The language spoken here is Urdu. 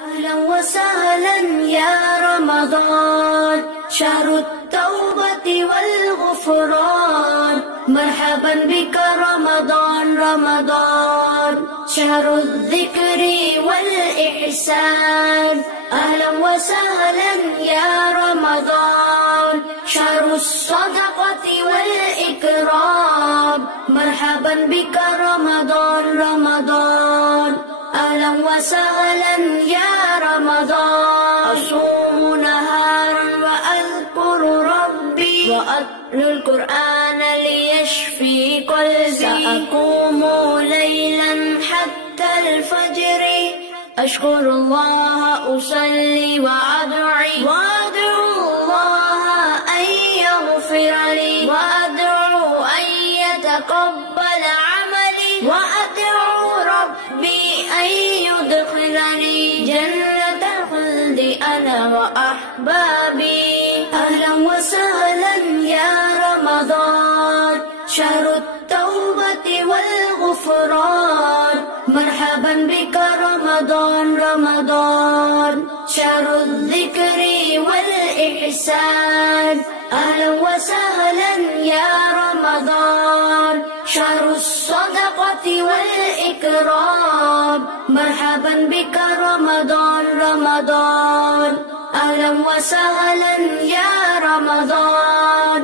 أهلا وسهلا يا رمضان، شهر التوبة والغفران. مرحبا بك رمضان رمضان، شهر الذكر والإحسان. أهلا وسهلا يا رمضان، شهر الصدقة والإكرام. مرحبا بك رمضان رمضان، أهلا وسهلا يا رمضان. أصوم نهارا وأذكر ربي، وأتلو القرآن ليشفي قلبي. سأقوم ليلا حتى الفجر، أشكر الله أصلي وأدعو الله أن يغفر لي، وأدعو أن يتقبل عملي، وأدعو ربي أن يدخلني جنة الخلد أنا وأحبابي. أهلا وسهلا يا رمضان، شهر التوبة والغفران. مرحبا بك رمضان رمضان، شهر الذكر والإحسان. أهلا وسهلا يا رمضان، شهر الصدقة والإكرام. مرحبا بك رمضان رمضان، أهلا وسهلا يا رمضان.